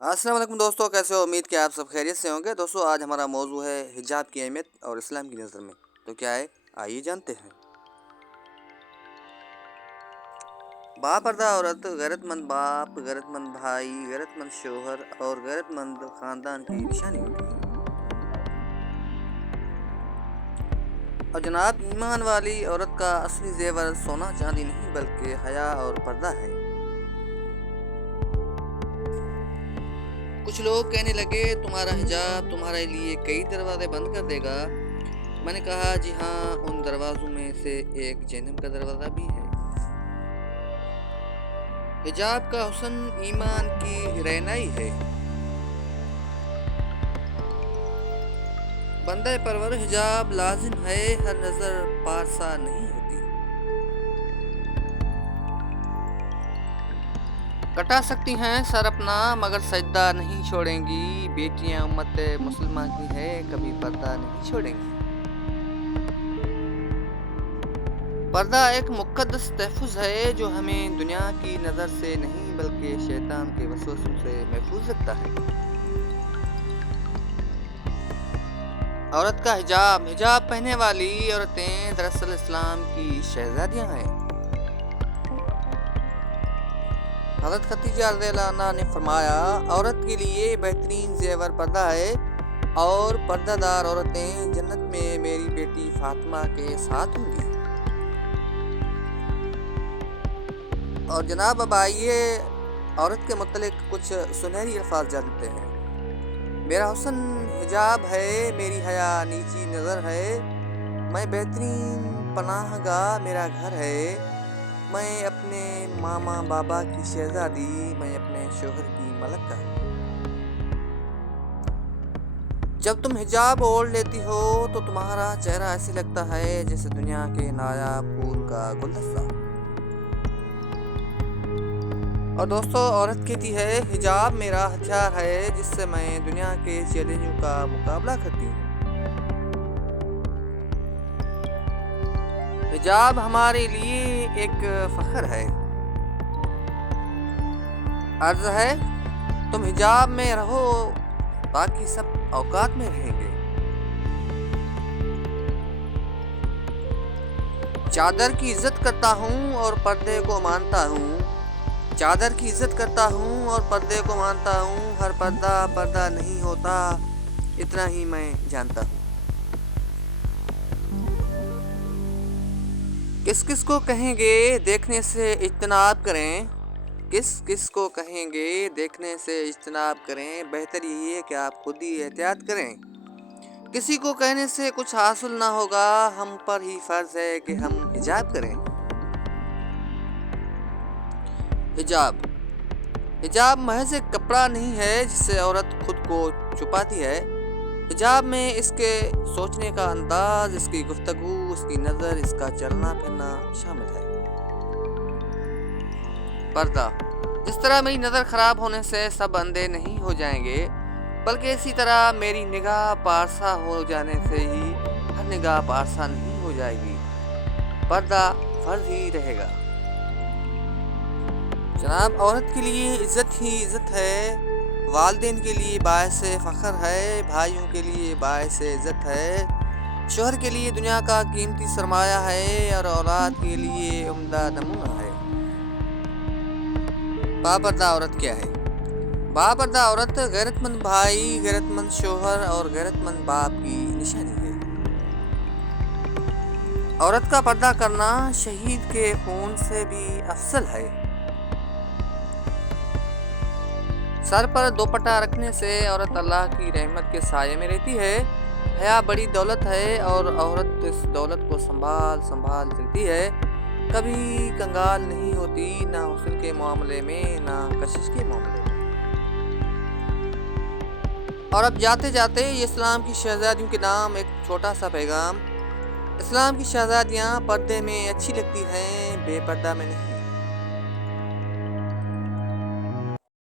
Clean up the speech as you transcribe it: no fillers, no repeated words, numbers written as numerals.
السلام علیکم دوستوں، کیسے ہو؟ امید کہ آپ سب خیریت سے ہوں گے۔ دوستوں، آج ہمارا موضوع ہے حجاب کی اہمیت اور اسلام کی نظر میں، تو کیا ہے آئیے جانتے ہیں۔ باپردہ عورت غیرت مند باپ، غیرت مند بھائی، غیرت مند شوہر اور غیرت مند خاندان کی نشانی ہوتی ہے۔ اور جناب، ایمان والی عورت کا اصلی زیور سونا چاندی نہیں بلکہ حیا اور پردہ ہے۔ کچھ لوگ کہنے لگے تمہارا حجاب تمہارے لیے کئی دروازے بند کر دے گا۔ میں نے کہا جی ہاں، ان دروازوں میں سے ایک جہنم کا دروازہ بھی ہے۔ حجاب کا حسن ایمان کی رہنائی ہے۔ بندہ پرور حجاب لازم ہے، ہر نظر پارسا نہیں ہوتی۔ کٹا سکتی ہیں سر اپنا مگر سجدہ نہیں چھوڑیں گی، بیٹیاں امت مسلمہ کی ہے کبھی پردہ نہیں چھوڑیں گی۔ پردہ ایک مقدس تحفظ ہے جو ہمیں دنیا کی نظر سے نہیں بلکہ شیطان کے وسوسوں سے محفوظ رکھتا ہے۔ عورت کا حجاب پہننے والی عورتیں دراصل اسلام کی شہزادیاں ہیں۔ حضرت خدیجہ رضی اللہ عنہا نے فرمایا، عورت کے لیے بہترین زیور پردہ ہے، اور پردہ دار عورتیں جنت میں میری بیٹی فاطمہ کے ساتھ ہوں گی۔ اور جناب، اب آئیے عورت کے متعلق کچھ سنہری الفاظ جانتے ہیں۔ میرا حسن حجاب ہے، میری حیا نیچی نظر ہے، میں بہترین پناہ گاہ میرا گھر ہے، میں اپنے ماما بابا کی شہزادی، میں اپنے شوہر کی ملکہ۔ جب تم حجاب اوڑھ لیتی ہو تو تمہارا چہرہ ایسے لگتا ہے جیسے دنیا کے نایاب پھول کا گلدستہ۔ اور دوستو، عورت کہتی ہے حجاب میرا ہتھیار ہے جس سے میں دنیا کے چیلنجوں کا مقابلہ کرتی ہوں۔ حجاب ہمارے لیے ایک فخر ہے۔ عرض ہے تم حجاب میں رہو، باقی سب اوقات میں رہیں گے۔ چادر کی عزت کرتا ہوں اور پردے کو مانتا ہوں، چادر کی عزت کرتا ہوں اور پردے کو مانتا ہوں، ہر پردہ نہیں ہوتا، اتنا ہی میں جانتا ہوں۔ کس کس کو کہیں گے دیکھنے سے اجتناب کریں، کس کس کو کہیں گے دیکھنے سے اجتناب کریں، بہتر یہی ہے کہ آپ خود ہی احتیاط کریں۔ کسی کو کہنے سے کچھ حاصل نہ ہوگا، ہم پر ہی فرض ہے کہ ہم حجاب کریں۔ حجاب محض ایک کپڑا نہیں ہے جس سے عورت خود کو چھپاتی ہے۔ حجاب میں اس کے سوچنے کا انداز، اس کی گفتگو، اس کی نظر، اس کا چلنا پھرنا شامل ہے۔ پردہ، جس طرح میری نظر خراب ہونے سے سب اندھے نہیں ہو جائیں گے، بلکہ اسی طرح میری نگاہ پارسا ہو جانے سے ہی ہر نگاہ پارسا نہیں ہو جائے گی، پردہ فرض ہی رہے گا۔ جناب، عورت کے لیے عزت ہی عزت ہے، والدین کے لیے باعث فخر ہے، بھائیوں کے لیے باعث عزت ہے، شوہر کے لیے دنیا کا قیمتی سرمایہ ہے، اور اولاد کے لیے عمدہ نمونہ ہے۔ باپردہ عورت کیا ہے؟ باپردہ عورت غیرت مند بھائی، غیرت مند شوہر اور غیرت مند باپ کی نشانی ہے۔ عورت کا پردہ کرنا شہید کے خون سے بھی افضل ہے۔ سر پر دوپٹہ رکھنے سے عورت اللہ کی رحمت کے سائے میں رہتی ہے۔ حیا بڑی دولت ہے، اور عورت اس دولت کو سنبھال چلتی ہے، کبھی کنگال نہیں ہوتی، نہ حسن کے معاملے میں نہ کشش کے معاملے میں۔ اور اب جاتے جاتے یہ اسلام کی شہزادیوں کے نام ایک چھوٹا سا پیغام۔ اسلام کی شہزادیاں پردے میں اچھی لگتی ہیں، بے پردہ میں نہیں۔